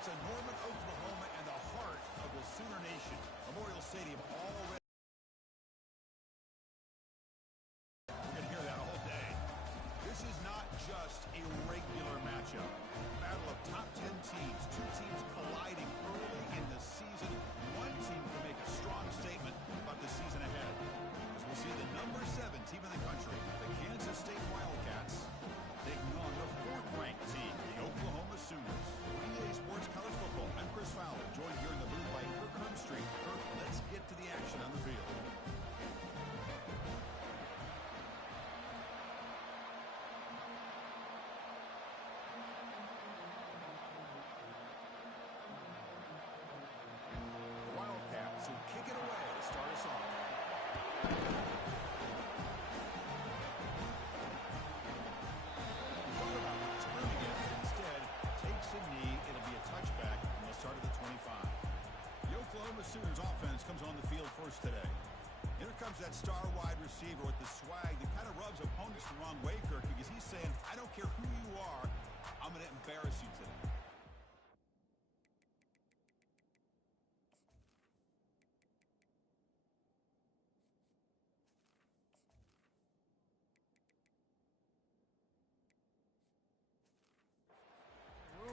It's a Norman, Oklahoma, and the heart of the Sooner Nation. Memorial Stadium already. We're going to hear that all day. This is not just a regular matchup. Battle of top 10 teams. Two teams colliding early in the season. One team can make a strong statement about the season ahead. As we'll see the number 7 team in the country, the Kansas State Wildcats, taking on the 4th-ranked team, the Oklahoma Sooners. EA Sports College Football. I'm Chris Fowler, joined here in the booth by Kirk Hermstreet. Kirk, let's get to the action on the field. The Wildcats who kick it away to start us off. Touchback, and they'll start at the 25. The Oklahoma Sooners offense comes on the field first today. Here comes that star wide receiver with the swag that kind of rubs opponents the wrong way, Kirk, because he's saying, I don't care who you are, I'm going to embarrass you today.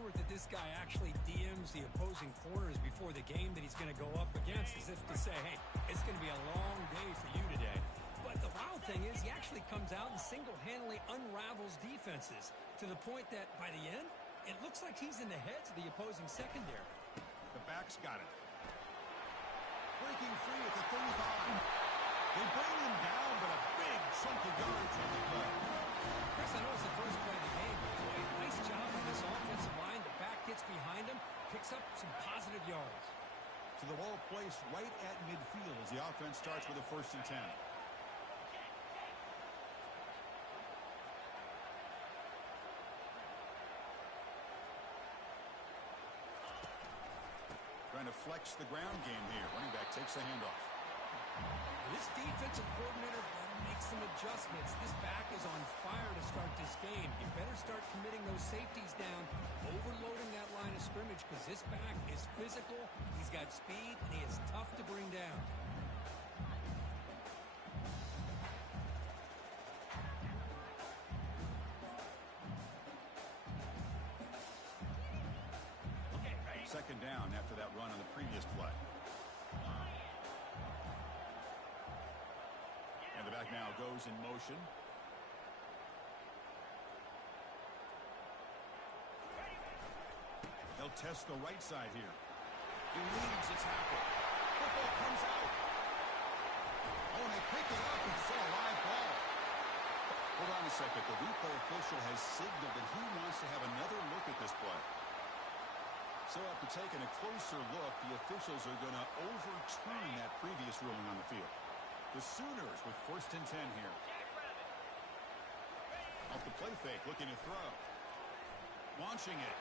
That this guy actually DMs the opposing corners before the game that he's going to go up against, as if to say, hey, it's going to be a long day for you today. But the wild thing is he actually comes out and single-handedly unravels defenses to the point that by the end, it looks like he's in the heads of the opposing secondary. The back's got it. Breaking free at the 35. They bring him down, but a big chunk of yards on the play. Chris, I know it's the first play of the game, but boy, nice job on this offensive line. The back gets behind him, picks up some positive yards. So the ball placed right at midfield as the offense starts with a 1st and 10. Trying to flex the ground game here. Running back takes the handoff. This defensive coordinator better make some adjustments. This back is on fire to start this game. You better start committing those safeties down, overloading that line of scrimmage, because this back is physical, he's got speed, and he is tough to bring down. Second down after that run on the previous play. And the back now goes in motion. They'll test the right side here. He leads the tackle. Football comes out. Oh, and they pick it up. It's still a live ball. Hold on a second. The replay official has signaled that he wants to have another look at this play. So after taking a closer look, the officials are going to overturn that previous ruling on the field. The Sooners with 1st and 10 here. Off the play fake, looking to throw. Launching it.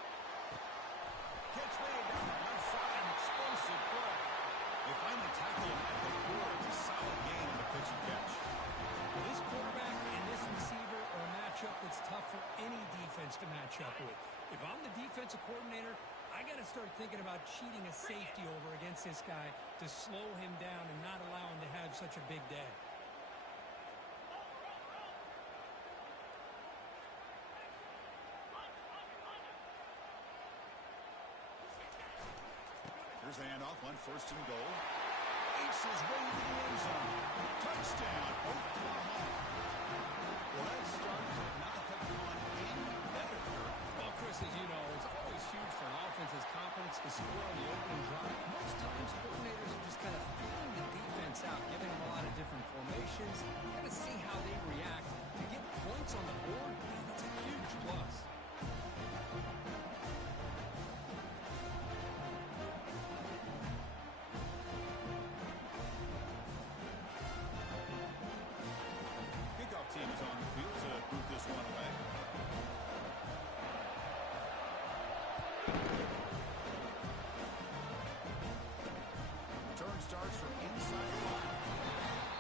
Catch made down the left side, an explosive play. They finally tackle him at the 4. It's a solid gain on the pitch and catch. This quarterback and this receiver are a matchup that's tough for any defense to match up with. If I'm the defensive coordinator, I got to start thinking about cheating a safety over against this guy to slow him down and not allow him to have such a big day. Here's the handoff on 1st and goal. Ace his way to the end zone. Touchdown, Oklahoma. Well, that start could not have gone any better. Well, Chris, as you know, it's always huge for an offense's confidence to score on the opening drive. Most times, coordinators are just kind of feeling the defense out, giving them a lot of different formations. You got to see how they react. To get points on the board, it's a huge plus. Kickoff team is on the field to boot this one away. Return starts from inside the line.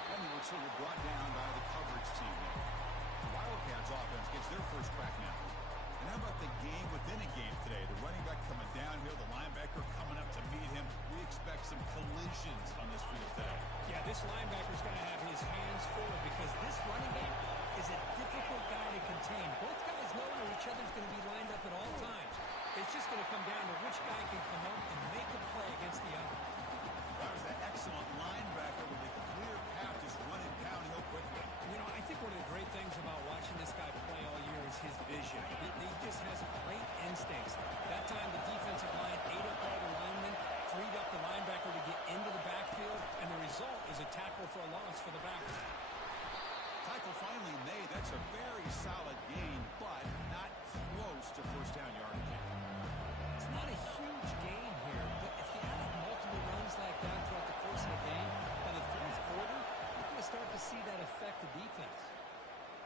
And the receiver brought down by the coverage team. The Wildcats offense gets their first crack now. And how about the game within a game today? The running back coming downhill, the linebacker coming up to meet him. We expect some collisions on this field today. Yeah, this linebacker's going to have his hands full because this running back is a difficult guy to contain. Both guys know where each other's going to be lined up at all times. It's just going to come down to which guy can come up and make a play against the other. That was an excellent linebacker with a clear path, just running downhill quickly. You know, I think one of the great things about watching this guy play all year is his vision. He just has great instincts. That time the defensive line ate up all the linemen, freed up the linebacker to get into the backfield, and the result is a tackle for a loss for the backer. Tackle finally made. That's a very solid gain, but not close to first down yardage. It's not a huge gain here, but if you add up multiple runs like that throughout the course of the game, by the fourth quarter, you're going to start to see that affect the defense.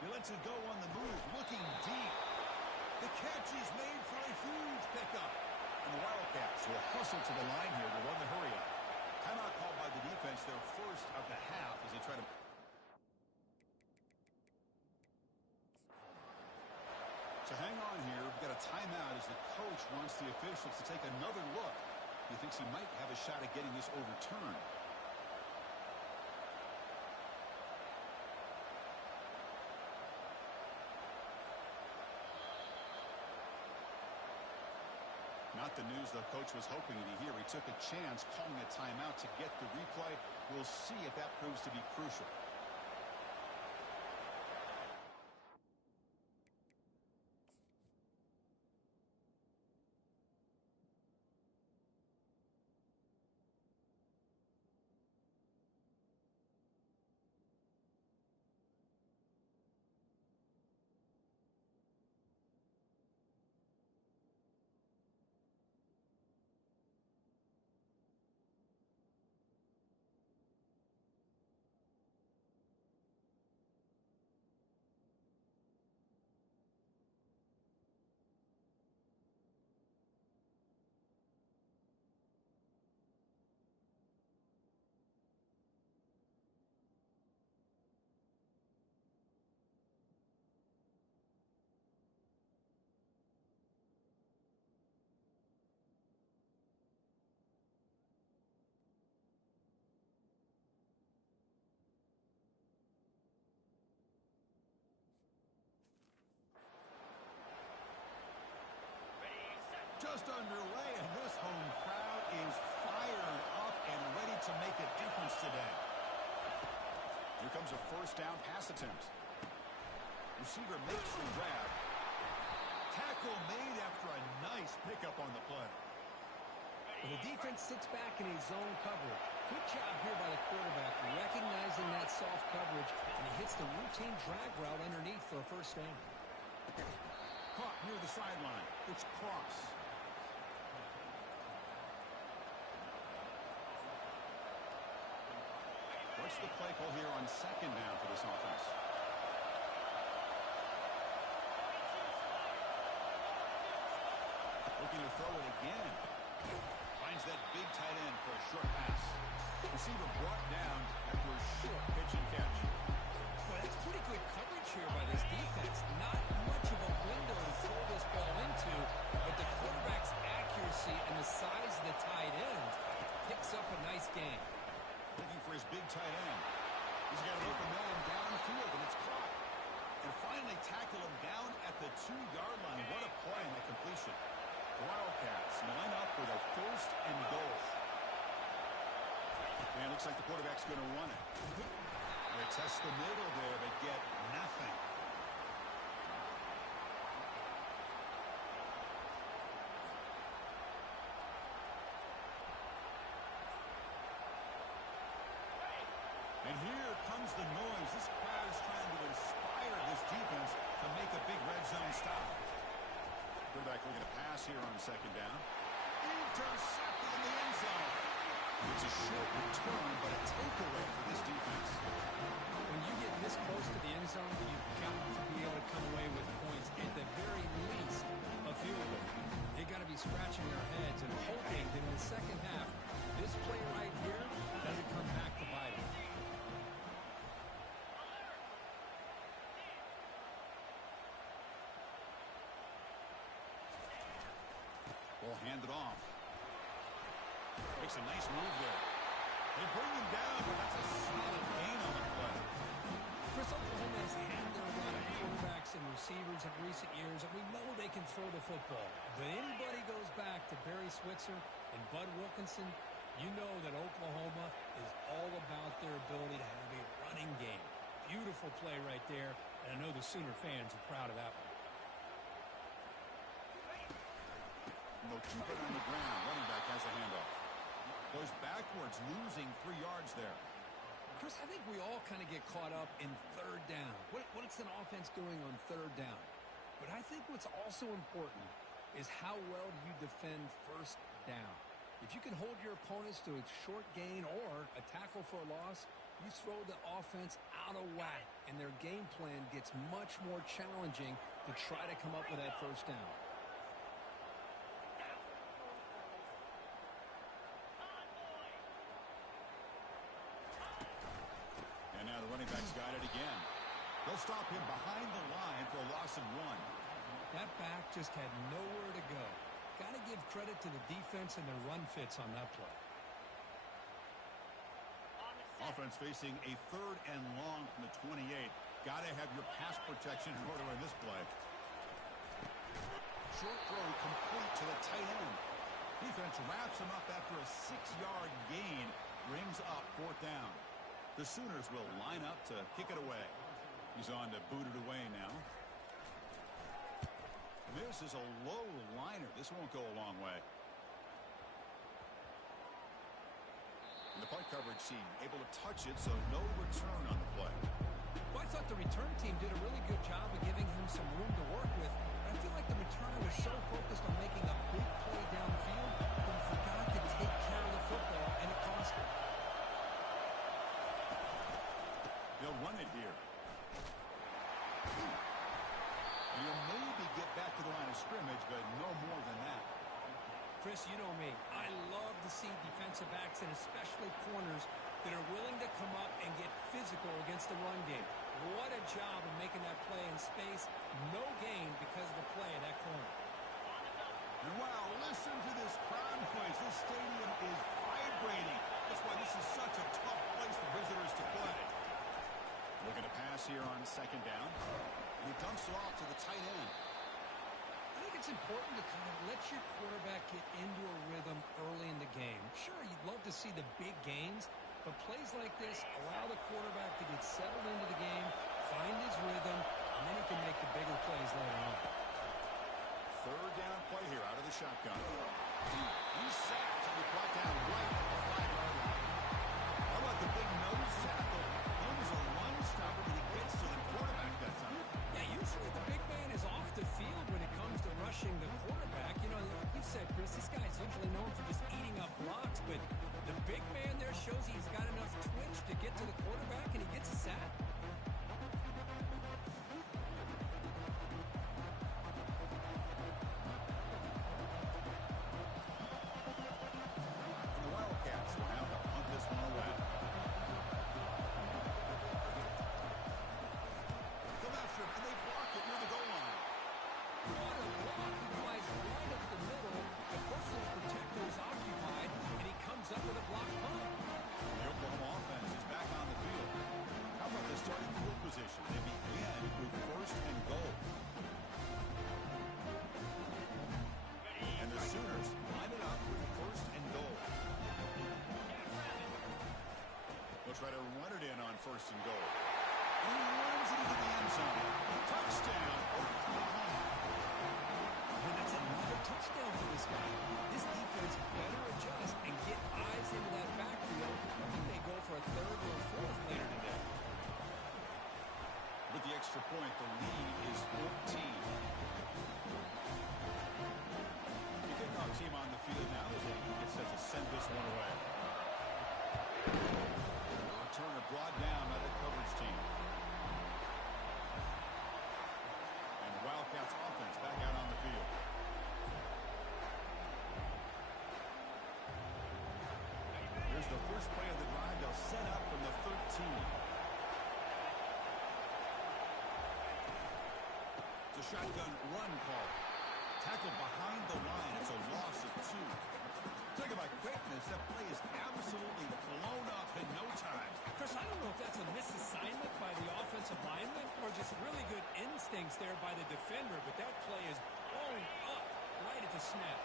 He lets it go on the move, looking deep. The catch is made for a huge pickup. And the Wildcats will hustle to the line here to run the hurry up. Timeout called by the defense, their first of the half as they try to... So hang on here. We've got a timeout as the coach wants the officials to take another look. He thinks he might have a shot at getting this overturned. Not the news the coach was hoping to hear. He took a chance calling a timeout to get the replay. We'll see if that proves to be crucial. Just underway, and this home crowd is fired up and ready to make a difference today. Here comes a first down pass attempt. Receiver makes the grab. Tackle made after a nice pickup on the play. Well, the defense sits back in his zone coverage. Good job here by the quarterback, recognizing that soft coverage, and he hits the routine drag route underneath for a first down. Caught near the sideline. It's Cross. What's the play call here on second down for this offense? Looking to throw it again. Finds that big tight end for a short pass. Receiver brought down after a short pitch and catch. Well, that's pretty good coverage here by this defense. Not much of a window to throw this ball into, but the quarterback's accuracy and the size of the tight end picks up a nice gain. Looking for his big tight end. He's got an open man downfield, and it's caught. And finally tackle him down at the 2-yard line. What a play on that completion. The Wildcats line up with a first and goal. And it looks like the quarterback's going to run it. They test the middle there, but get nothing. And here comes the noise. This crowd is trying to inspire this defense to make a big red zone stop. Quarterback looking to pass here on second down. Intercepted in the end zone. It's a short return, but a takeaway for this defense. When you get this close to the end zone, you've got to be able to come away with points, at the very least, a field goal. They got to be scratching their heads and hoping that in the second half, this play right here doesn't come back to bite them. will hand it off. Makes a nice move there. They bring him down, but that's a solid gain on the play. Chris, Oklahoma has had their run of quarterbacks and receivers in recent years, and we know they can throw the football. But anybody goes back to Barry Switzer and Bud Wilkinson, you know that Oklahoma is all about their ability to have a running game. Beautiful play right there, and I know the Sooner fans are proud of that one. They'll keep it on the ground. Running back has a handoff. Goes backwards, losing 3 yards there. Chris, I think we all kind of get caught up in third down. What's an offense doing on third down? But I think what's also important is how well do you defend first down. If you can hold your opponents to a short gain or a tackle for a loss, you throw the offense out of whack, and their game plan gets much more challenging to try to come up with that first down. And now the running back's got it again. They'll stop him behind the line for a loss of 1. That back just had nowhere to go. Got to give credit to the defense and their run fits on that play. Offense facing a 3rd and long from the 28. Got to have your pass protection in order in this play. Short throw complete to the tight end. Defense wraps him up after a 6-yard gain. Brings up 4th down. The Sooners will line up to kick it away. He's on to boot it away now. This is a low liner. This won't go a long way. And the punt coverage team able to touch it, so no return on the play. Well, I thought the return team did a really good job of giving him some room to work with. I feel like the returner was so focused on making a big play downfield that he forgot to take care of the football, and it cost him. They'll run it here. You'll maybe get back to the line of scrimmage, but no more than that. Chris, you know me. I love to see defensive backs and especially corners that are willing to come up and get physical against the run game. What a job of making that play in space. No gain because of the play of that corner. And wow, listen to this crowd noise. This stadium is vibrating. That's why this is such a tough place for visitors to play. Looking to pass here on 2nd down. And he dumps it off to the tight end. I think it's important to kind of let your quarterback get into a rhythm early in the game. Sure, you'd love to see the big gains, but plays like this allow the quarterback to get settled into the game, find his rhythm, and then he can make the bigger plays later on. 3rd down play here out of the shotgun. He's sacked and he brought down right at the 5-yard line. How about the big nose tackle? He was a run stopper, but he gets to the quarterback that time. Yeah, usually the big man is off the field when it comes to rushing the quarterback. You know, like you said, Chris, this guy's usually known for just eating up blocks, but the big man there shows he's got enough twitch to get to the quarterback, and he gets a sack. And the Wildcats will have to punt this one away. Come after him, and they block it near the goal line. What a block. He flies right up the middle. The personal protector is occupied, and he comes up with a block punt. The Oklahoma offense is back on the field. How about the starting field position? They begin with 1st and goal. And the Sooners line it up with 1st and goal. They'll try to run it in on 1st and goal. And he runs it into the end zone. Touchdown, Oklahoma. And that's another touchdown for this guy. This defense better adjust and get eyes into that backfield, or he may go for a 3rd or a 4th later today. With the extra point, the lead is 14. The kickoff team on the field now as they get set to send this one away. Returner brought down by the coverage team. And the Wildcats offense back out on the field. Here's the first play of the drive. They'll set up from the 13. It's a shotgun run call. Tackled behind the line. It's a loss of 2. Talk about quickness. That play is absolutely blown up in no time. Chris, I don't know if that's a misassignment by the offensive lineman or just really good instincts there by the defender, but that play is blown up right at the snap.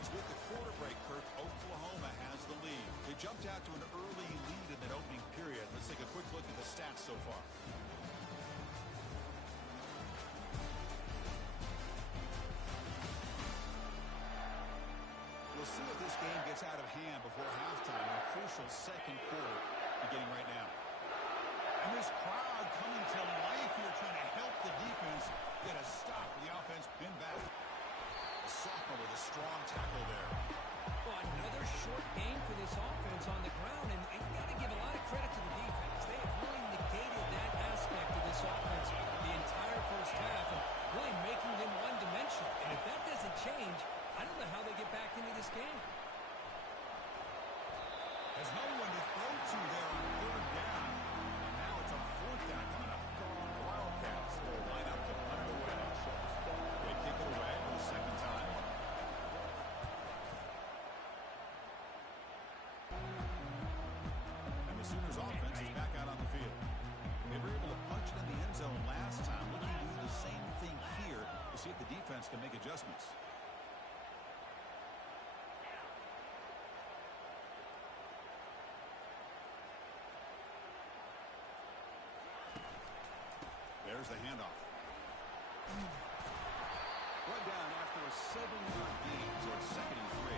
As with the quarter break, Kirk, Oklahoma has the lead. They jumped out to an early lead in that opening period. Let's take a quick look at the stats so far. We'll see if this game gets out of hand before halftime in a crucial second quarter beginning right now. And this crowd coming to life here trying to help the defense get a stop with the offense been back. A sophomore with a strong tackle there. Well, another short game for this offense on the ground, and you got to give a lot of credit to the defense. They have really negated that aspect of this offense the entire first half and really making them one-dimensional. And if that doesn't change, I don't know how they get back into this game. There's no one to throw to there on third down. Now it's a fourth down coming up. The Wildcats will line up to punt it away. They kick it away for the second time. And the Sooners offense is back out on the field. They were able to punch it in the end zone last time. Looking to do the same thing here to see if the defense can make adjustments. There's the handoff. Brought down after a 7-yard gain, so it's 2nd and 3.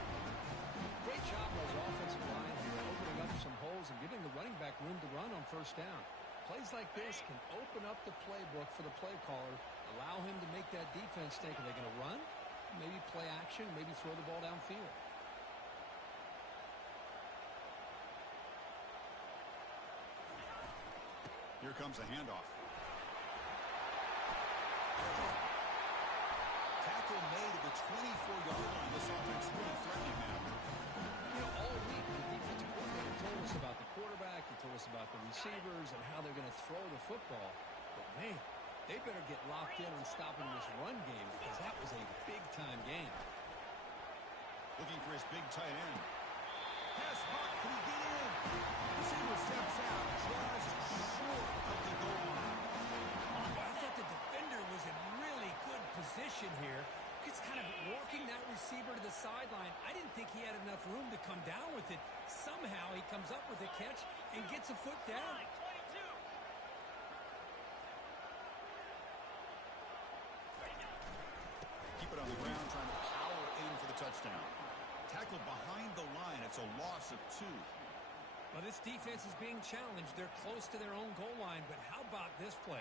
Great job by the offensive line here, opening up some holes and giving the running back room to run on first down. Plays like this can open up the playbook for the play caller, allow him to make that defense think, are they going to run? Maybe play action, maybe throw the ball downfield. Here comes a handoff. Tackle made at the 24-yard line. This offense really threatening now. You know, all week the defensive coordinator told us about the quarterback, he told us about the receivers and how they're going to throw the football. But man, they better get locked in on stopping this run game because that was a big-time game. Looking for his big tight end. Pass hot, can he get in? Receiver steps out just short of the goal line. I thought the defender was in really good position here. Just kind of walking that receiver to the sideline. I didn't think he had enough room to come down with it. Somehow he comes up with a catch and gets a foot down. Keep it on the ground, trying to power in for the touchdown. Tackled behind the line. It's a loss of 2. Well, this defense is being challenged. They're close to their own goal line, but how about this play?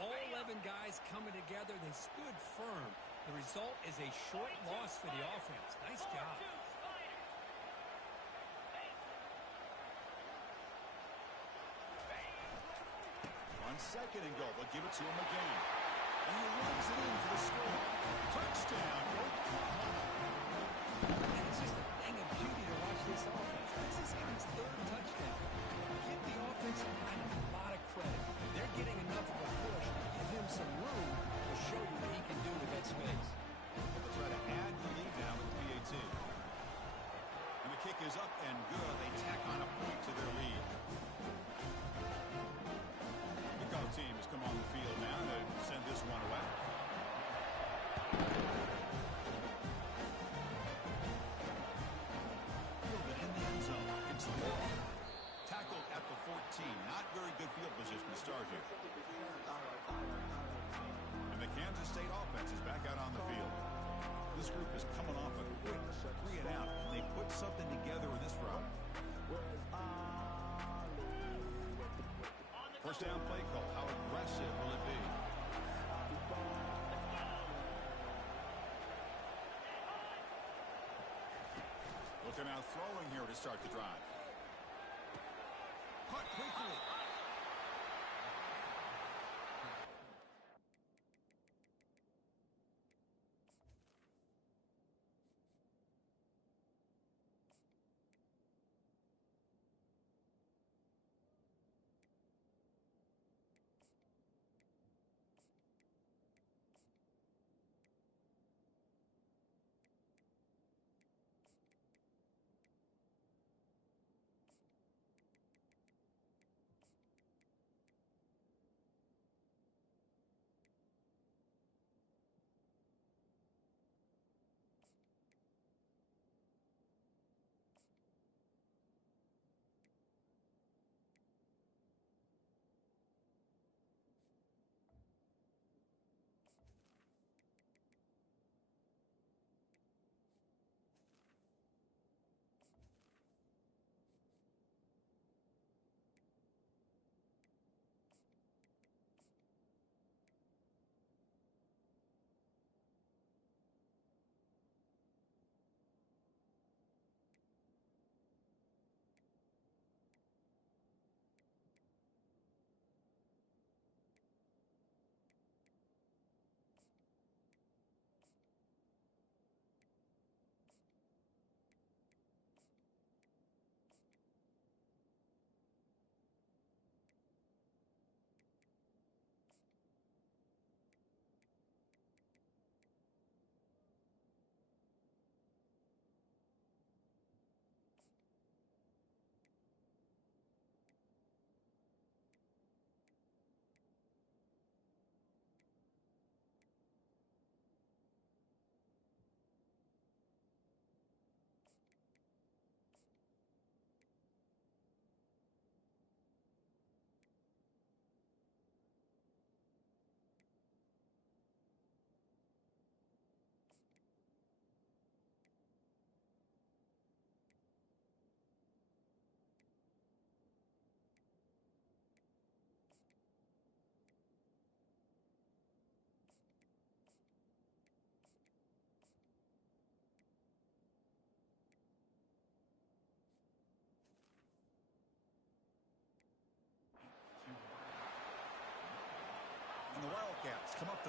All 11 guys coming together. They stood firm. The result is a short loss for the offense. Nice job. On 2nd and goal, they'll give it to him again. And he runs it in for the score. Touchdown, Oklahoma. And it's just a thing of beauty to watch this offense. This is his 3rd touchdown. Give the offensive line a lot of credit. They're getting enough of a push to give him some room to show you what he can do with that space. They'll try to add the lead now with the PAT. And the kick is up and good. They tack on a point to their lead. The kickoff team has come on the field now to send this one away. Fielded in the end zone. It's Moore. Tackled at the 14. Not very good field position to start here. And the Kansas State offense is back out on the field. This group is coming off a quick 3 and out. Can they put something together with this route? First down play call. How aggressive will it be? Looking out throwing here to start the drive. Caught quickly.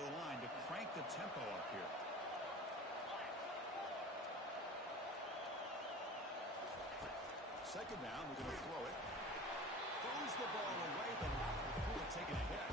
the line to crank the tempo up here. Second down, we're going to throw it. Throws the ball away, but not before taking a hit.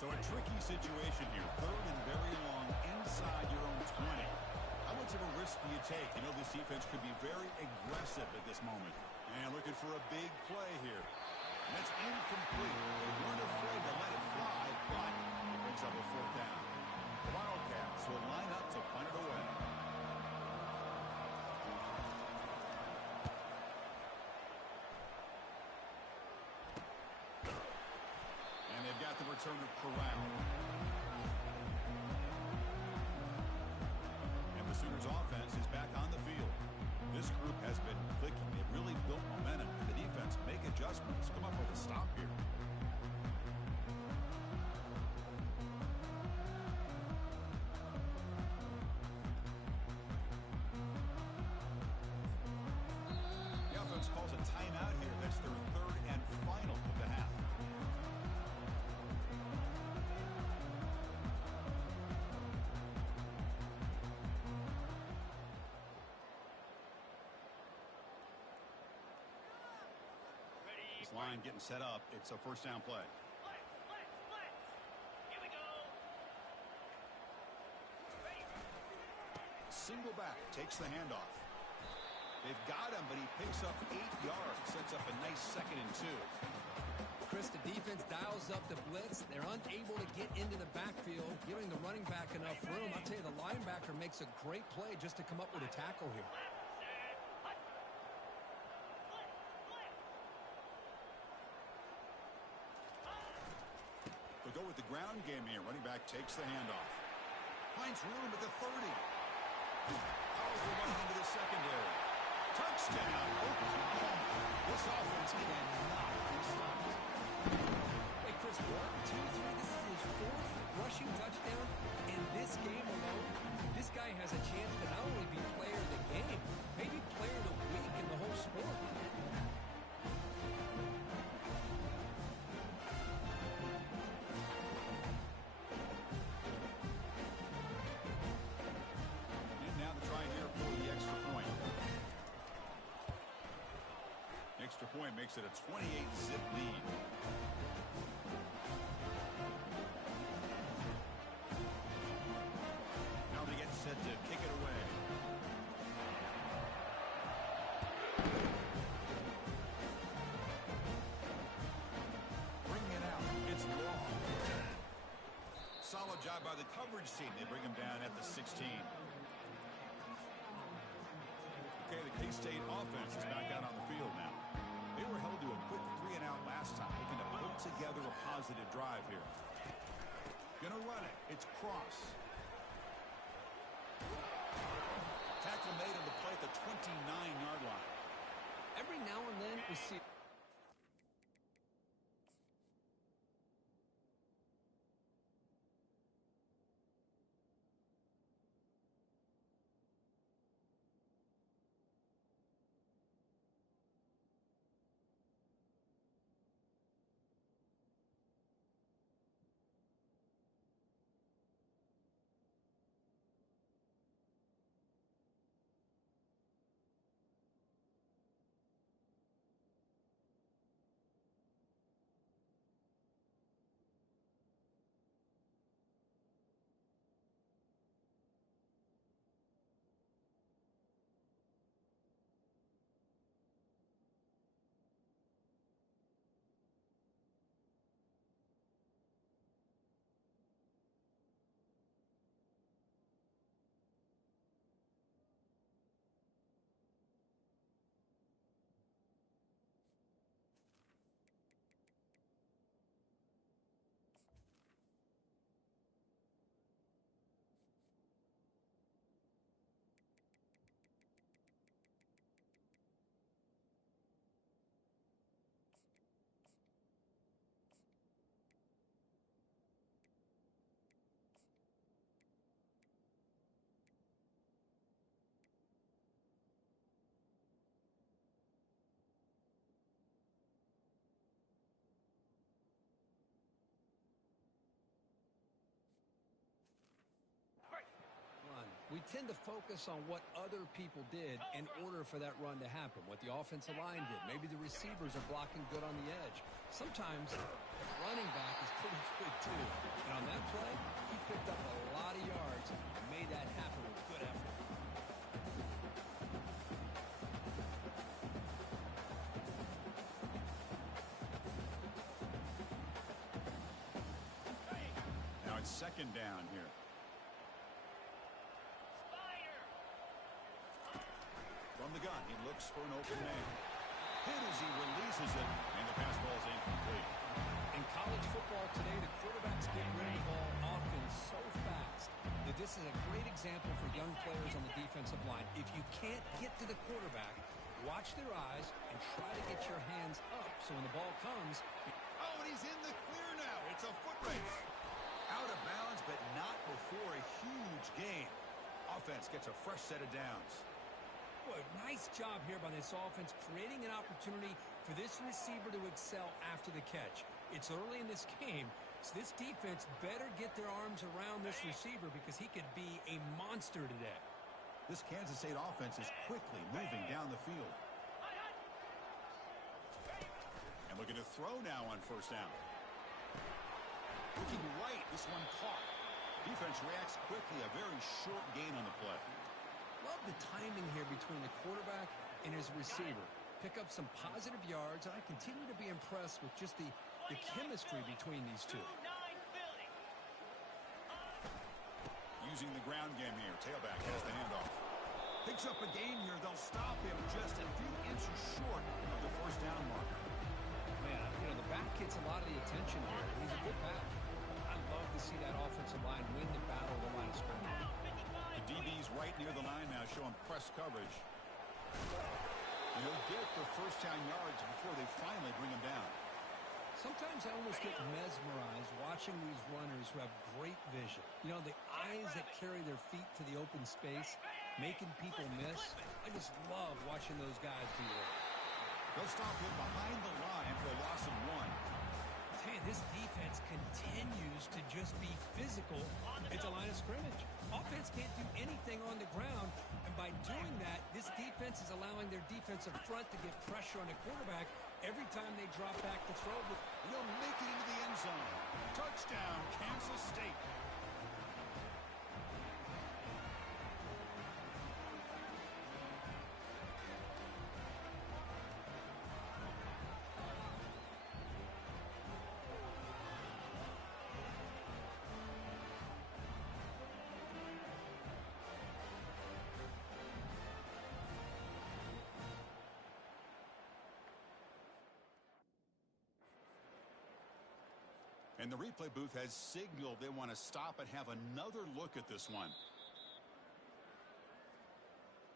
So a tricky situation here. Third and very long inside your own 20. How much of a risk do you take? You know this defense could be very aggressive at this moment. And looking for a big play here. And it's incomplete. They weren't afraid to let it fly, but it brings up a fourth down. The Wildcats will line up to punt it away. And they've got the returner corralled. And the Sooners offense is back on the field. This group has been clicking. They've really built momentum. The defense make adjustments. Come up with a stop here. The offense calls a timeout here. That's their third and final of the half. Line getting set up. It's a first down play. Here we go. Single back takes the handoff. They've got him, but he picks up 8 yards. Sets up a nice 2nd and 2. Chris, the defense dials up the blitz. They're unable to get into the backfield, giving the running back enough room. I'll tell you, the linebacker makes a great play just to come up with a tackle here. Go with the ground game here. Running back takes the handoff. Finds room at the 30. Powerful run into the secondary. Touchdown, Oklahoma. This offense cannot be stopped. Hey, Chris, 1, 2, 3. This is his 4th rushing touchdown. In this game alone, this guy has a chance to not only be player of the game, maybe player of the week in the whole sport. Extra point makes it a 28-zip lead. Now they get set to kick it away. Bring it out. It's long. Solid job by the coverage team. They bring him down at the 16. Okay, the K-State offense is back out on the field now. They were held to a quick 3-and-out last time, looking to put together a positive drive here. Gonna run it. It's Cross. Tackle made on the play at the 29-yard line. Every now and then we see... We tend to focus on what other people did in order for that run to happen, what the offensive line did. Maybe the receivers are blocking good on the edge. Sometimes the running back is pretty good too. And on that play, he picked up a lot of yards and made that happen with good effort. Now it's second down here. From the gun, he looks for an open man. Hit as he releases it, and the pass ball is incomplete. In college football today, the quarterbacks get rid of the ball often so fast that this is a great example for young players on the defensive line. If you can't get to the quarterback, watch their eyes and try to get your hands up so when the ball comes... Oh, and he's in the clear now. It's a foot race. Out of bounds, but not before a huge gain. Offense gets a fresh set of downs. Boy, nice job here by this offense, creating an opportunity for this receiver to excel after the catch. It's early in this game, so this defense better get their arms around this receiver because he could be a monster today. This Kansas State offense is quickly moving down the field. And looking to throw now on first down. Looking right, this one caught. Defense reacts quickly, a very short gain on the play. Love the timing here between the quarterback and his receiver. Pick up some positive yards, and I continue to be impressed with just the chemistry between these two. Using the ground game here. Tailback has the handoff. Picks up a gain here. They'll stop him just a few inches short of the first down marker. Man, you know, the back gets a lot of the attention here. He's a good back. I love to see that offensive line win the battle of the line of scrimmage. The DB's right near the line now, showing press coverage. And he'll get the first down yards before they finally bring him down. Sometimes I almost get mesmerized watching these runners who have great vision. You know, the eyes that carry their feet to the open space, making people miss. I just love watching those guys do that. They'll stop him behind the line for a loss of 1. Man, this defense continues to just be physical at the line of scrimmage. Offense can't do anything on the ground, and by doing that, this defense is allowing their defensive front to get pressure on the quarterback every time they drop back to throw. He'll make it into the end zone. Touchdown, Kansas State. And the replay booth has signaled they want to stop and have another look at this one.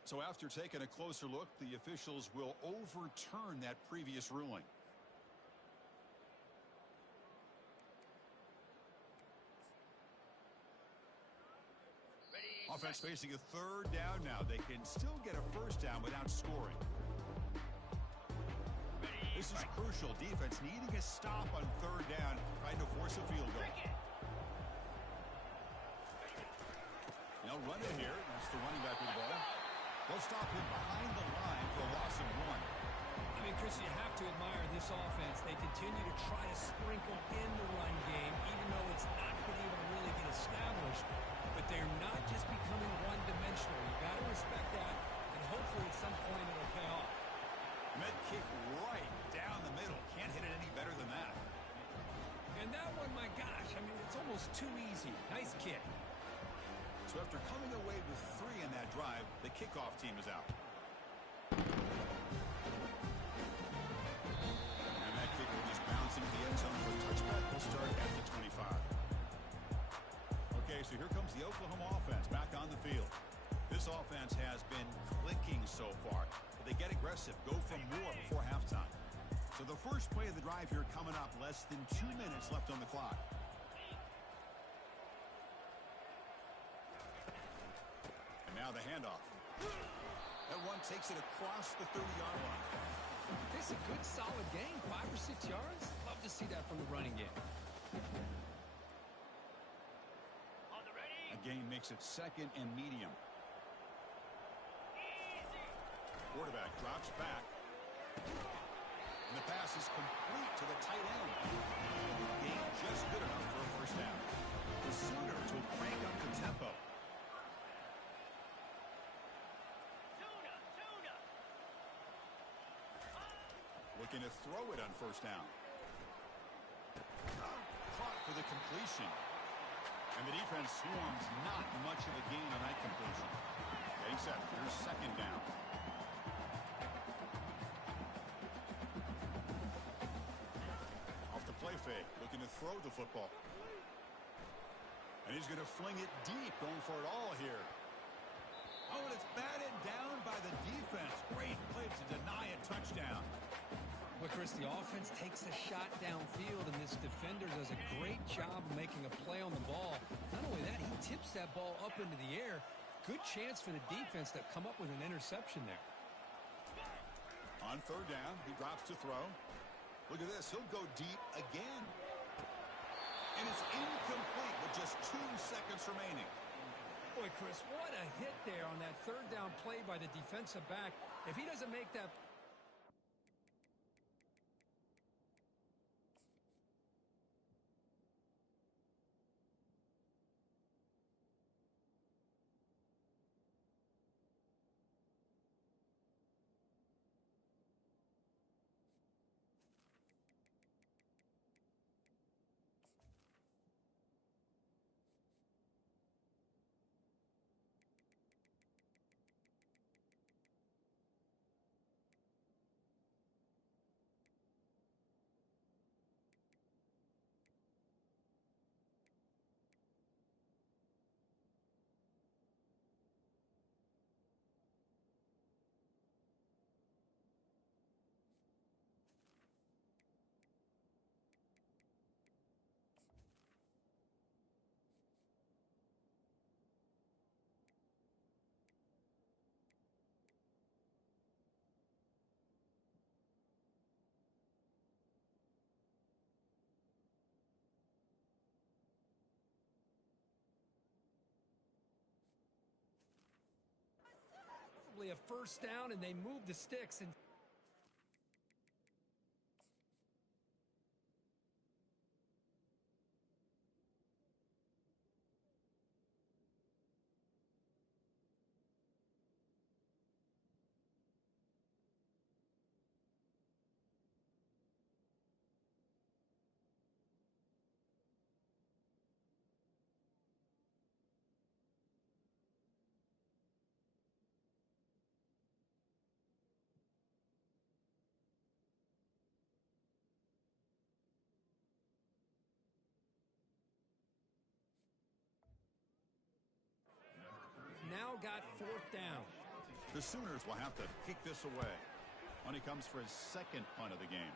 So after taking a closer look, the officials will overturn that previous ruling. Offense facing a third down now. They can still get a first down without scoring. This is crucial. Defense needing a stop on third down, trying to force a field goal. They'll run it here. That's the running back with the ball. They'll stop him behind the line for a loss of 1. I mean, Chris, you have to admire this offense. They continue to try to sprinkle in the run game, even though it's not been able to really get established. But they're not just becoming one-dimensional. You've got to respect that, and hopefully at some point it'll pay off. Med kick right down the middle. Can't hit it any better than that. And that one, my gosh, I mean, it's almost too easy. Nice kick. So after coming away with 3 in that drive, the kickoff team is out. And that kick will just bounce into the end zone for a touchback. We'll start at the 25. Okay, so here comes the Oklahoma offense back on the field. This offense has been clicking so far. They get aggressive, go for more before halftime. So the first play of the drive here coming up, less than 2 minutes left on the clock. And now the handoff. That one takes it across the 30-yard line. It's a good, solid game, 5 or 6 yards. Love to see that from the running game. gain makes it 2nd and medium. Quarterback drops back. And the pass is complete to the tight end. The gain just good enough for a first down. The Sooners will crank up the tempo. Looking to throw it on first down. Caught for the completion. And the defense swarms not much of a gain on that completion. Getting set. Here's 2nd down. Off the play fake. Looking to throw the football. And he's going to fling it deep. Going for it all here. Oh, and it's batted down by the defense. Great play to deny a touchdown. But Chris, the offense takes a shot downfield, and this defender does a great job of making a play on the ball. Not only that, he tips that ball up into the air. Good chance for the defense to come up with an interception there. On 3rd down, he drops to throw. Look at this. He'll go deep again. And it's incomplete with just 2 seconds remaining. Boy, Chris, what a hit there on that 3rd down play by the defensive back. If he doesn't make that... A first down, and they move the sticks. And now got 4th down. The Sooners will have to kick this away when he comes for his 2nd punt of the game.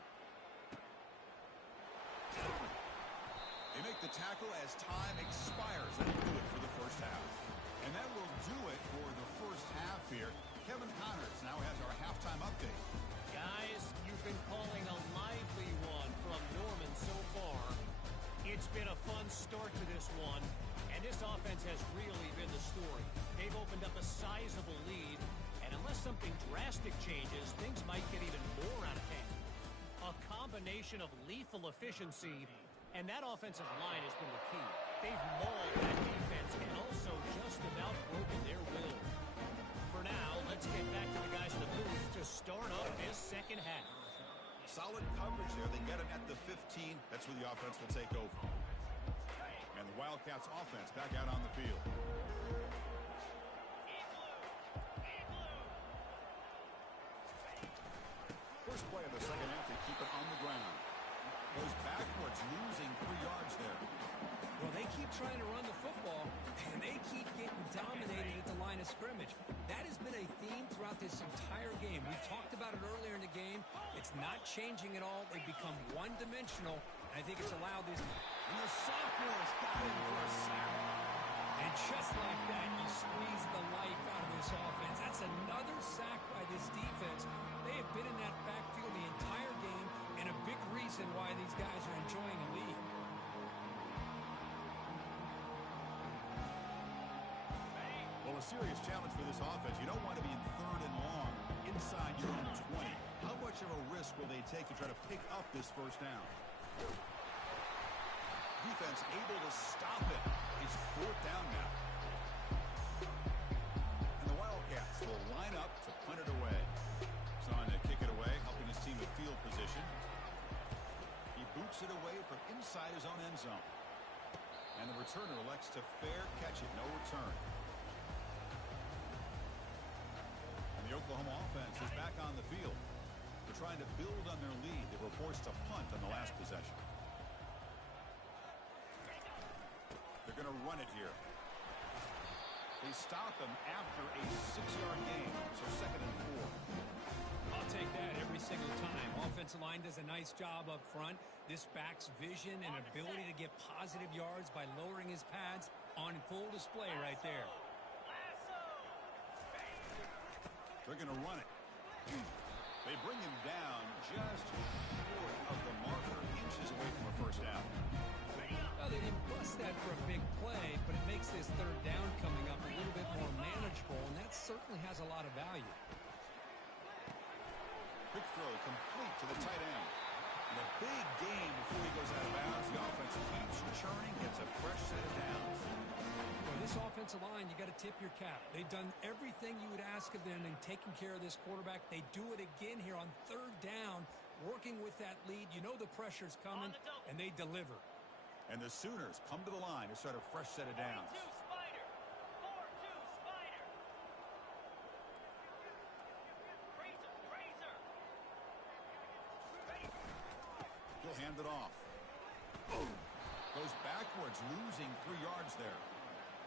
They make the tackle as time expires. That'll do it for the first half. And that will do it for the first half here. Kevin Connors now has our halftime update. Guys, you've been calling a lively one from Norman so far. It's been a fun start to this one, and this offense has really been the story. They've opened up a sizable lead, and unless something drastic changes, things might get even more out of hand. A combination of lethal efficiency, and that offensive line has been the key. They've mauled that defense and also just about broken their will. For now, let's get back to the guys in the booth to start off this second half. Solid coverage there. They get him at the 15. That's where the offense will take over. And the Wildcats offense back out on the field. First play of the second half, they keep it on the ground. Goes backwards, losing 3 yards there. Well, they keep trying to run the football, and they keep getting dominated at the line of scrimmage. That has been a theme throughout this entire game. We've talked about it earlier in the game. It's not changing at all. They've become one-dimensional, and I think it's allowed this. And the sophomore's got him for a sack. And just like that, you squeeze the life out of this offense. That's another sack by this defense. They have been in that backfield the entire game, and a big reason why these guys are enjoying a lead. a serious challenge for this offense. You don't want to be in third and long inside your own 20. How much of a risk will they take to try to pick up this first down? Defense able to stop it. It's fourth down now. And the Wildcats will line up to punt it away. He's on to kick it away, helping his team with field position. He boots it away from inside his own end zone. And the returner elects to fair catch it. No return. And the Oklahoma offense is back on the field. They're trying to build on their lead. They were forced to punt on the last possession. They're going to run it here. They stop them after a 6-yard gain, so 2nd and 4. I'll take that every single time. Offensive line does a nice job up front. This back's vision and ability to get positive yards by lowering his pads on full display right there. They're going to run it. They bring him down just short of the marker, inches away from a first down. Well, they didn't bust that for a big play, but it makes this third down coming up a little bit more manageable, and that certainly has a lot of value. Quick throw complete to the tight end. And a big gain before he goes out of bounds. The offense keeps churning, gets a fresh set of downs. Well, this offensive line, you got to tip your cap. They've done everything you would ask of them in taking care of this quarterback. They do it again here on third down, working with that lead. You know the pressure's coming, and they deliver. And the Sooners come to the line to start a fresh set of downs. 4-2 Spider. 4-2 Spider. Razor. He'll hand it off. Boom. Goes backwards, losing 3 yards there.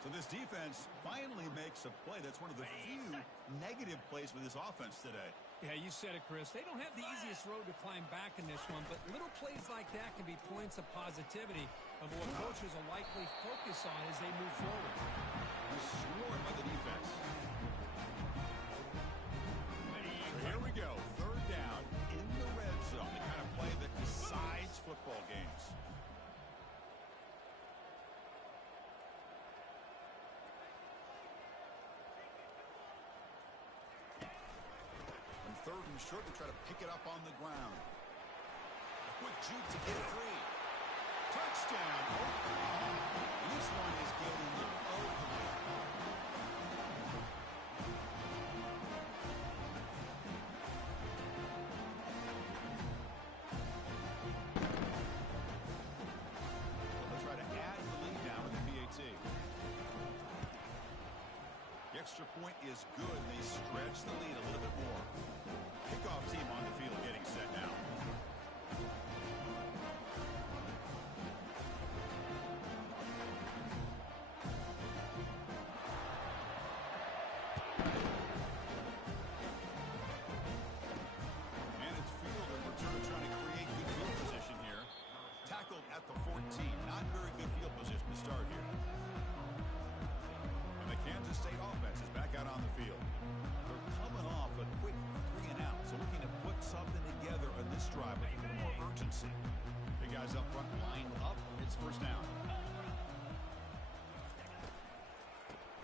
So this defense finally makes a play. That's one of the few negative plays for this offense today. Yeah, you said it, Chris. They don't have the easiest road to climb back in this one, but little plays like that can be points of positivity of what coaches will likely focus on as they move forward. He's scored by the defense. So here we go. Third down in the red zone. The kind of play that decides football games. Third and short to try to pick it up on the ground. A quick juke to get free. Touchdown, Oklahoma. This one is getting ugly. They'll try to add the lead now with the PAT. The extra point is good. They stretch the lead a little bit more. Kickoff team on the field getting set now. And it's field and return trying to create good field position here. Tackled at the 14. Not very good field position to start here. And the Kansas State offense is back out on the field. They're coming off a quick 3 and out, so looking to put something together on this drive with a little more urgency. The guys up front lined up. It's first down.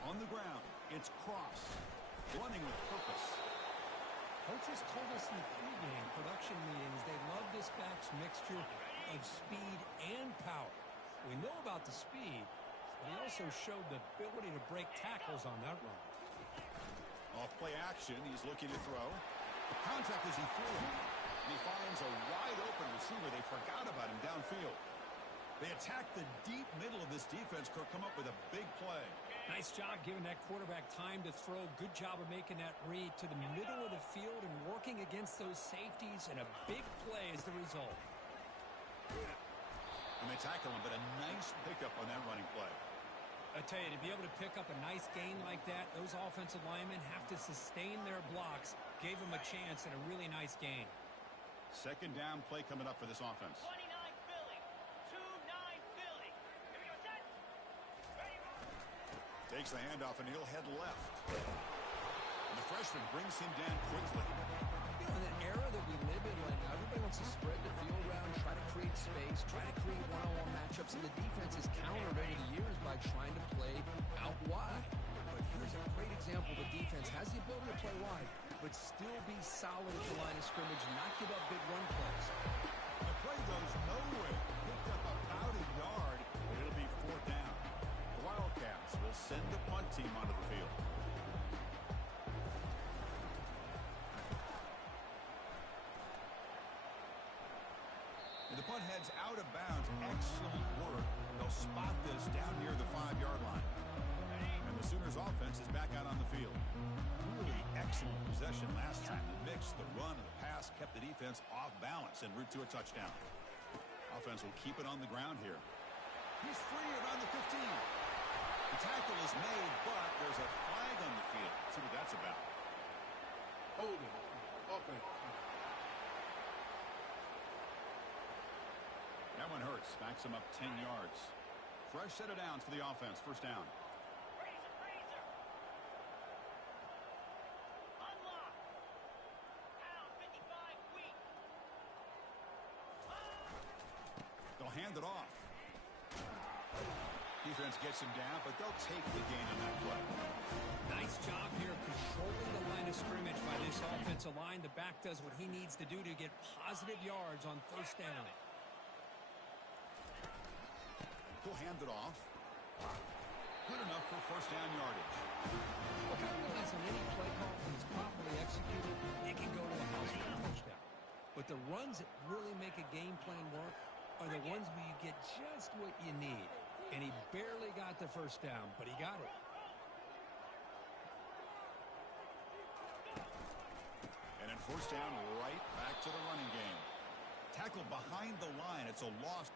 On the ground, it's Cross. Running with purpose. Coaches told us in the pregame production meetings they love this back's mixture of speed and power. We know about the speed, but he also showed the ability to break tackles on that run. Off play action, he's looking to throw. Contact as he threw him. And he finds a wide open receiver. They forgot about him downfield. They attack the deep middle of this defense. Kirk come up with a big play. Nice job giving that quarterback time to throw. Good job of making that read to the middle of the field and working against those safeties, and a big play is the result. And they tackle him, but a nice pickup on that running play. I tell you, to be able to pick up a nice gain like that, those offensive linemen have to sustain their blocks. Gave them a chance and a really nice gain. Second down play coming up for this offense. 29 Philly. 2-9 Philly. Here we go, set. Ready, roll. Takes the handoff and he'll head left. And the freshman brings him down quickly. You know, in an era that we live in right now, everybody wants to spread the field around, try to create space, try to create one-on-one matchups, and the defense has countered over the years by trying to play out wide. But here's a great example, the defense has the ability to play wide, but still be solid at the line of scrimmage and not give up big run plays. The play goes nowhere. Picked up about a yard, but it'll be fourth down. The Wildcats will send the punt team onto the field. And the punt heads out of bounds. Excellent work. They'll spot this down near the 5-yard line. And the Sooners offense is back out on the field. Really excellent possession last time. The mix, the run, and the pass kept the defense off balance en route to a touchdown. Offense will keep it on the ground here. He's free around the 15. The tackle is made, but there's a flag on the field. Let's see what that's about. Holding. Offense. That one hurts. Backs him up 10 yards. Fresh set of downs for the offense. First down. Razor. Unlock. Pound 55 weak. They'll hand it off. Defense gets him down, but they'll take the gain on that play. Nice job here of controlling the line of scrimmage by this offensive line. The back does what he needs to do to get positive yards on first down. He'll hand it off. Good enough for first down yardage. Look, I realize on any play call, when it's properly executed, it can go to a house for a touchdown. But the runs that really make a game plan work are the ones where you get just what you need. And he barely got the first down, but he got it. And then first down right back to the running game. Tackle behind the line. It's a loss.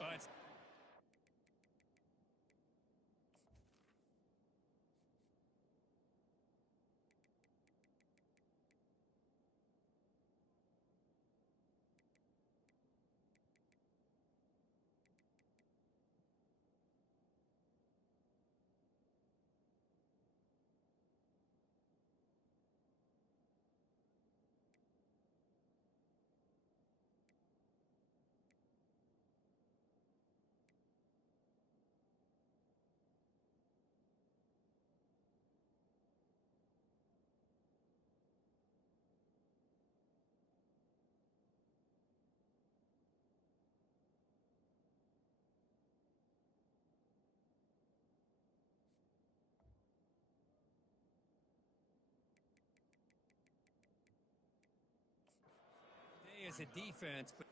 But they as a defense, but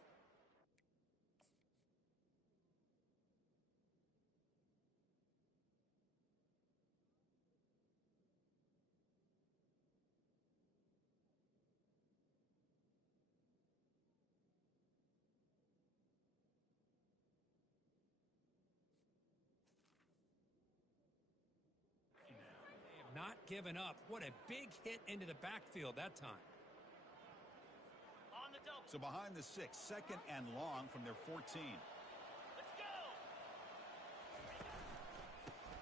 not given up. What a big hit into the backfield that time. On the double. So behind the 6, second and long from their 14. Let's go.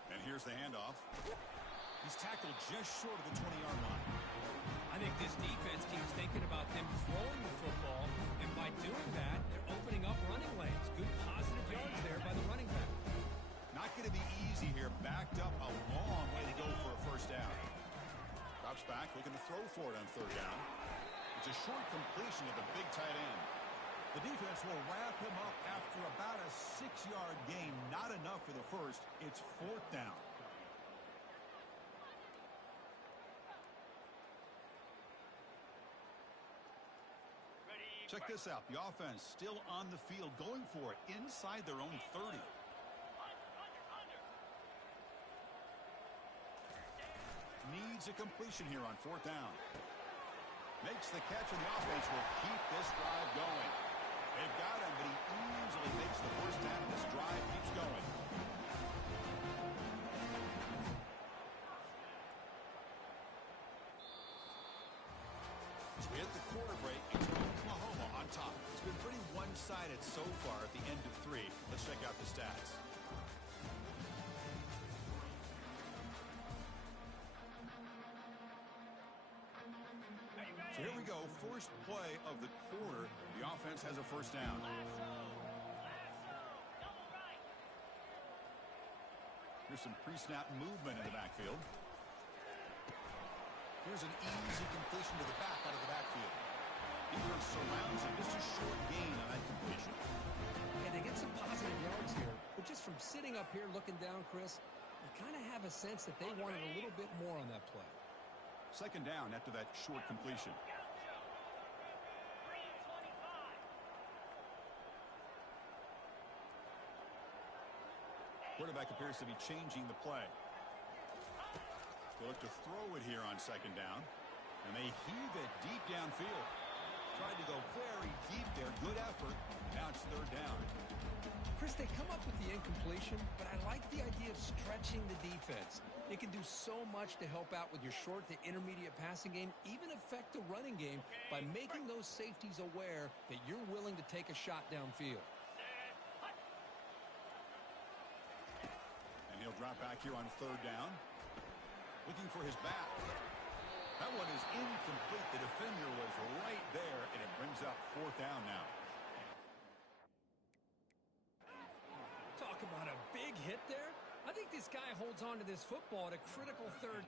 And here's the handoff. He's tackled just short of the 20-yard line. I think this defense keeps thinking about them throwing the football, and by doing that, they're opening up running lanes. Good positive yards there by the running back. Not going to be easy here. Backed up a long way to go for a first down. Drops back, looking to throw for it on third down. It's a short completion of the big tight end. The defense will wrap him up after about a 6-yard gain. Not enough for the first. It's fourth down. Ready Check this out. The offense still on the field, going for it inside their own 30. Needs a completion here on 4th down. Makes the catch, and the offense will keep this drive going. They've got him, but he easily makes the first down, and this drive keeps going. As we hit the quarter break, it's Oklahoma on top. It's been pretty one-sided so far at the end of 3. Let's check out the stats. So here we go, first play of the quarter. The offense has a first down. Here's some pre-snap movement in the backfield. Here's an easy completion to the back out of the backfield. Defense surrounds him. Just a short gain on that completion. And they get some positive yards here, but just from sitting up here looking down, Chris, you kind of have a sense that they wanted a little bit more on that play. Second down after that short completion. Quarterback appears to be changing the play. They look to throw it here on second down, and they heave it deep downfield. Tried to go very deep there. Good effort. Now it's third down. Chris, they come up with the incompletion, but I like the idea of stretching the defense. It can do so much to help out with your short to intermediate passing game, even affect the running game by making those safeties aware that you're willing to take a shot downfield. And he'll drop back here on third down. Looking for his back. That one is incomplete. The defender was right there, and it brings up 4th down now. Talk about a big hit there. I think this guy holds on to this football at a critical third.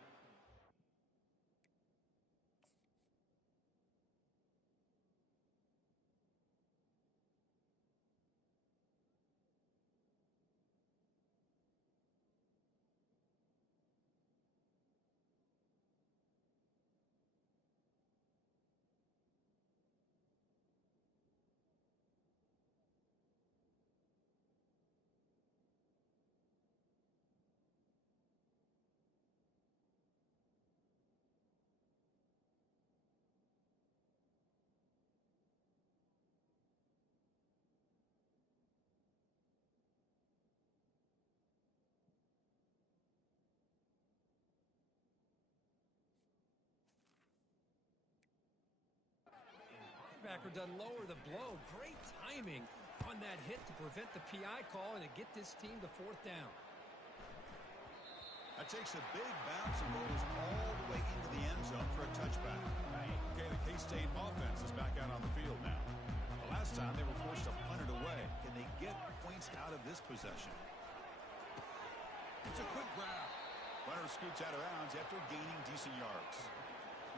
Backer doesn't lower the blow. Great timing on that hit to prevent the PI call and to get this team to 4th down. That takes a big bounce and goes all the way into the end zone for a touchback. Okay, the K-State offense is back out on the field now. The last time they were forced to punt it away. Can they get points out of this possession? It's a quick grab. Runner scoots out of bounds after gaining decent yards.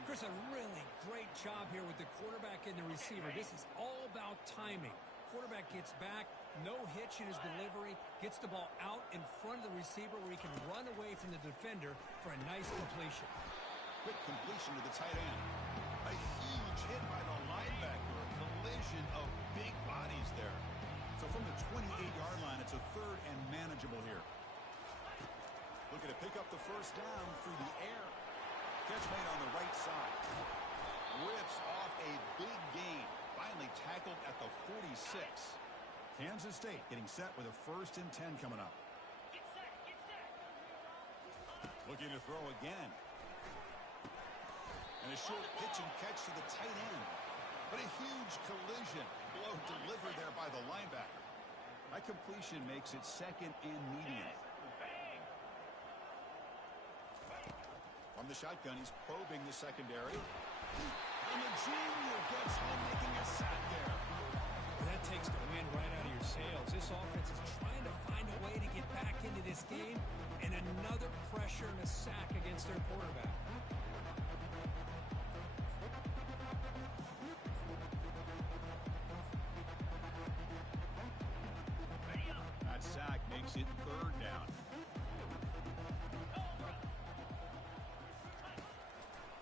Chris, a really great job here with the quarterback and the receiver. This is all about timing. Quarterback gets back, no hitch in his delivery, gets the ball out in front of the receiver where he can run away from the defender for a nice completion. Quick completion to the tight end. A huge hit by the linebacker. A collision of big bodies there. So from the 28-yard line, it's a third and manageable here. Looking to pick up the first down through the air. Catch made on the right side. Rips off a big gain. Finally tackled at the 46. Kansas State getting set with a 1st and 10 coming up. Looking to throw again. And a short pitch and catch to the tight end. But a huge collision. Blow delivered there by the linebacker. That completion makes it 2nd and medium. From the shotgun, he's probing the secondary. And the junior gets home, making a sack there. Well, that takes the wind right out of your sails. This offense is trying to find a way to get back into this game, and another pressure and a sack against their quarterback. That sack makes it 3rd down.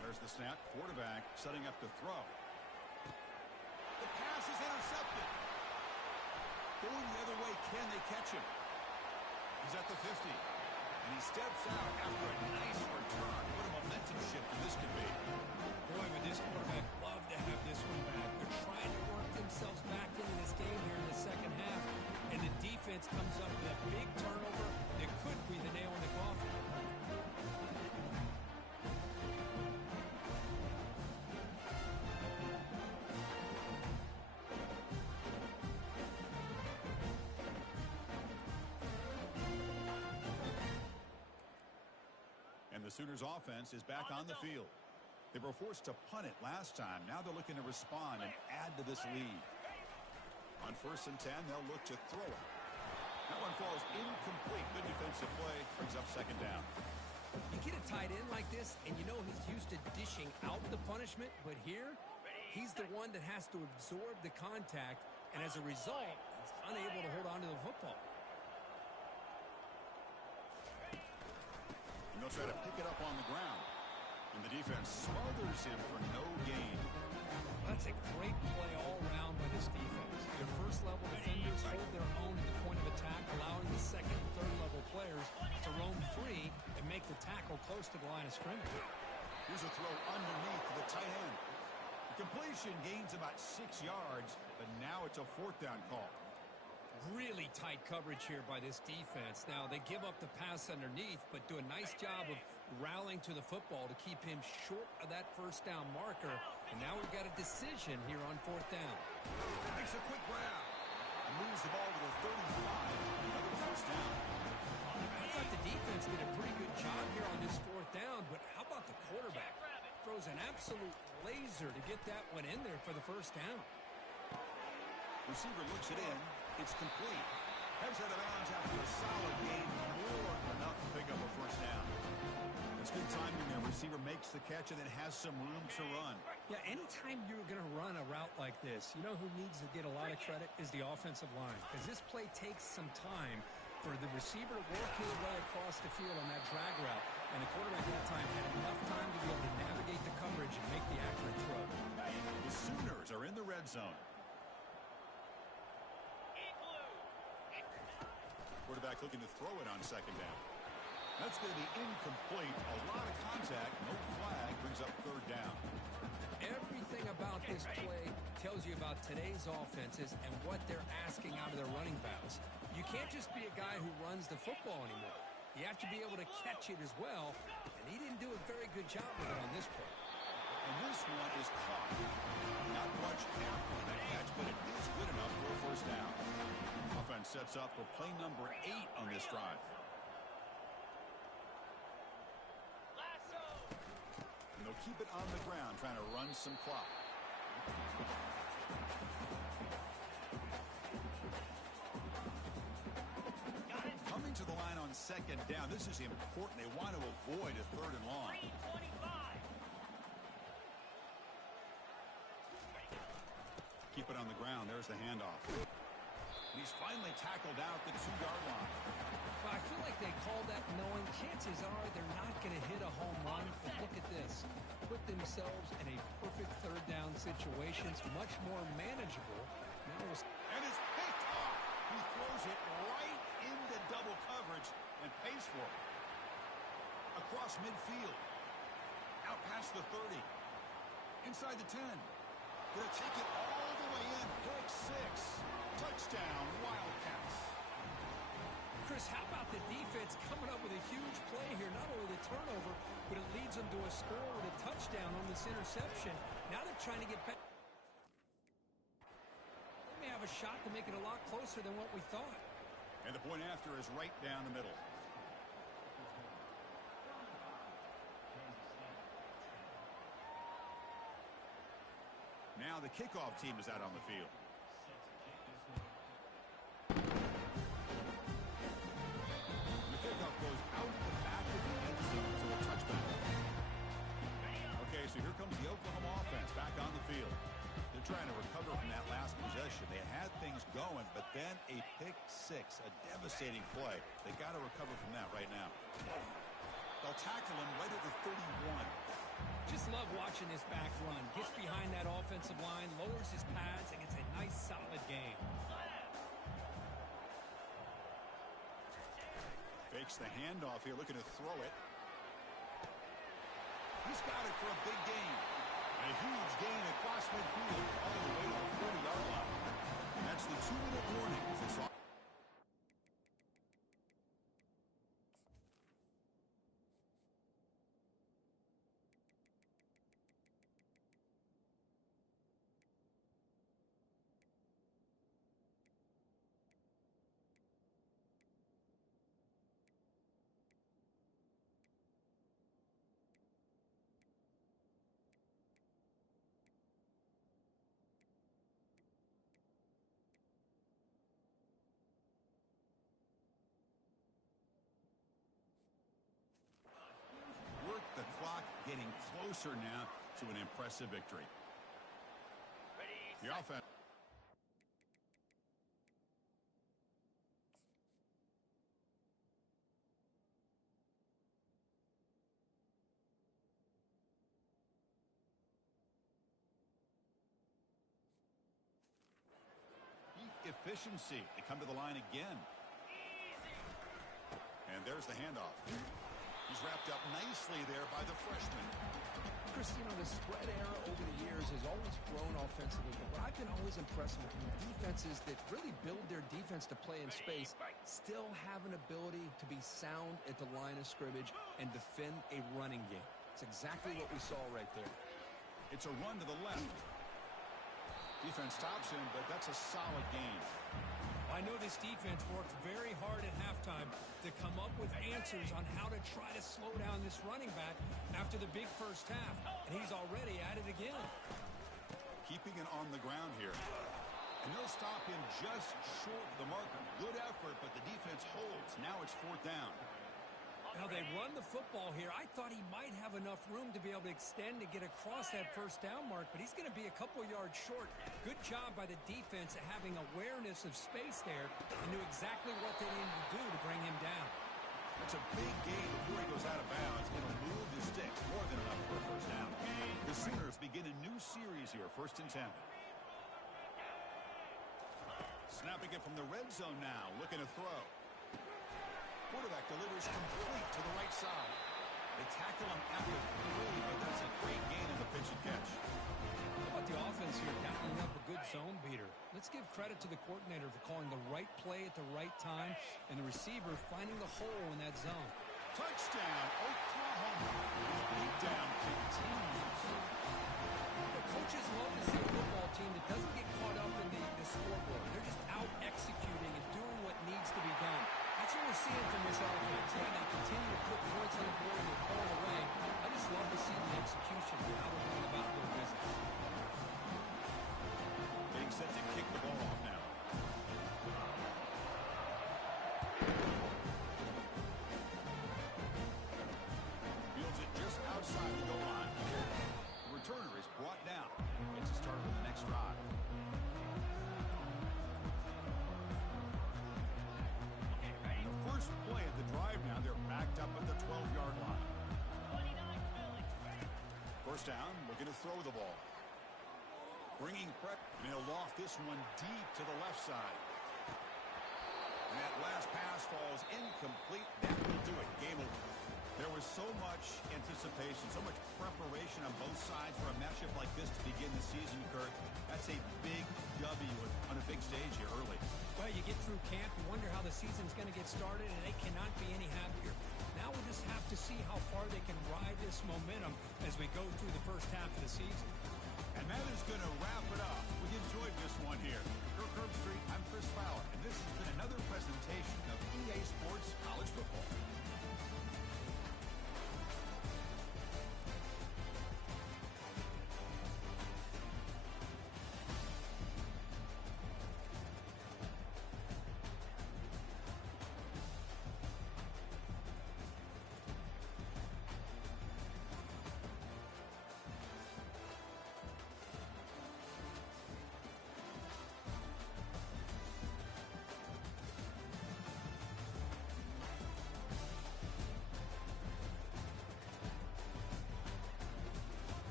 There's the snap. Quarterback setting up to throw. The pass pass is intercepted. Going the other way, can they catch him? He's at the 50. And he steps out after a nice return. What a momentum shifter this could be. Boy, would this quarterback love to have this one back. They're trying to work themselves back into this game here in the second half. And the defense comes up with a big turnover that could be the nail in the coffin. And the Sooners offense is back on the field. They were forced to punt it last time. Now they're looking to respond and add to this lead. On 1st and 10, they'll look to throw it. That one falls incomplete. Good defensive play. Brings up 2nd down. You get a tight end like this, and you know he's used to dishing out the punishment, but here, he's the one that has to absorb the contact, and as a result, he's unable to hold on to the football. And they'll try to pick it up on the ground. And the defense smothers him for no gain. That's a great play all around by this defense. Their first-level defenders hold their own at the point of attack, allowing the second and third-level players to roam free and make the tackle close to the line of scrimmage. Here's a throw underneath to the tight end. The completion gains about 6 yards, but now it's a 4th down call. Really tight coverage here by this defense. Now, they give up the pass underneath, but do a nice job of rallying to the football to keep him short of that 1st down marker. And now we've got a decision here on 4th down. Makes a quick grab. And moves the ball to the 35. Another 1st down. I thought the defense did a pretty good job here on this 4th down, but how about the quarterback? Throws an absolute laser to get that one in there for the 1st down. Receiver looks it in. It's complete. Heads out of bounds after a solid gain. More than enough to pick up a 1st down. It's good timing there. Receiver makes the catch and then has some room to run. Yeah, anytime you're going to run a route like this, you know who needs to get a lot of credit is the offensive line. Because this play takes some time for the receiver to work his way across the field on that drag route. And the quarterback at that time had enough time to be able to navigate the coverage and make the accurate throw. The Sooners are in the red zone. Quarterback looking to throw it on 2nd down. That's going to be incomplete. A lot of contact. No flag. Brings up 3rd down. Everything about this play tells you about today's offenses and what they're asking out of their running backs. You can't just be a guy who runs the football anymore. You have to be able to catch it as well, and he didn't do a very good job with it on this play. And this one is caught. Not much after that catch, but it is good enough for a 1st down. Offense sets up for play number 8 on this drive. And they'll keep it on the ground, trying to run some clock. Coming to the line on 2nd down. This is important. They want to avoid a 3rd and long. Keep it on the ground. There's the handoff. And he's finally tackled out the 2-yard line. Well, I feel like they called that knowing chances are they're not going to hit a home run. But look at this. Put themselves in a perfect 3rd down situation. It's much more manageable. And it's picked off. He throws it right into double coverage and pays for it. Across midfield. Out past the 30. Inside the 10. Gonna take it all the way in. Pick 6. Touchdown, Wildcats. Chris, how about the defense coming up with a huge play here? Not only the turnover, but it leads them to a score with a touchdown on this interception. Now they're trying to get back. They may have a shot to make it a lot closer than what we thought. And the point after is right down the middle. Now the kickoff team is out on the field. The kickoff goes out the back of the end zone, so a touchback. Okay, so here comes the Oklahoma offense back on the field. They're trying to recover from that last possession. They had things going, but then a pick 6, a devastating play. They got to recover from that right now. They'll tackle him right at the 31. Just love watching this back run. Gets behind that offensive line, lowers his pads, and gets a nice, solid game. Fakes the handoff here, looking to throw it. He's got it for a big gain. A huge gain across midfield, all the way to the 40-yard line. And that's the 2-minute warning. The clock getting closer now to an impressive victory. The offense. Efficiency. They come to the line again. And there's the handoff. He's wrapped up nicely there by the freshman. Chris, you know, the spread era over the years has always grown offensively, but what I've been always impressed with defenses that really build their defense to play in space still have an ability to be sound at the line of scrimmage and defend a running game. It's exactly what we saw right there. It's a run to the left. Defense stops him, but that's a solid gain. I know this defense worked very hard at halftime to come up with answers on how to try to slow down this running back after the big first half, and he's already at it again. Keeping it on the ground here. And they'll stop him just short of the marker. Good effort, but the defense holds. Now it's 4th down. Now they run the football here. I thought he might have enough room to be able to extend and get across that first down mark, but he's going to be a couple yards short. Good job by the defense at having awareness of space there and knew exactly what they needed to do to bring him down. That's a big gain before he goes out of bounds. Going to move the sticks more than enough for a first down. The Sooners begin a new series here, 1st and 10. Snapping it from the red zone now, looking to throw. Quarterback delivers complete to the right side. They tackle him at the 3, but that's a great gain in the pitch and catch. How about the offense here dialing up a good zone beater? Let's give credit to the coordinator for calling the right play at the right time and the receiver finding the hole in that zone. Touchdown, Oklahoma. The beatdown continues. The coaches love to see a football team that doesn't get caught up in the scoreboard. They're just out executing and doing what needs to be done. That's what we're seeing from this offense. Yeah, they continue to put points on the board and they're pulling away. I just love to see the execution and how they're going about their business. Being set to kick the ball off now. Fields it just outside the goal line. The returner is brought down. Gets a start with the next drive. Play at the drive now. They're backed up at the 12-yard line. 1st down, looking to throw the ball. Bringing prep, and he'll loft this one deep to the left side. And that last pass falls incomplete. That will do it. Game over. There was so much anticipation, so much preparation on both sides for a matchup like this to begin the season, Kurt. That's a big W on a big stage here early. Well, you get through camp, you wonder how the season's going to get started, and they cannot be any happier. Now we just have to see how far they can ride this momentum as we go through the first half of the season. And that is going to wrap it up. We enjoyed this one here. Kirk Herbstreit, I'm Chris Fowler, and this has been another presentation of EA Sports College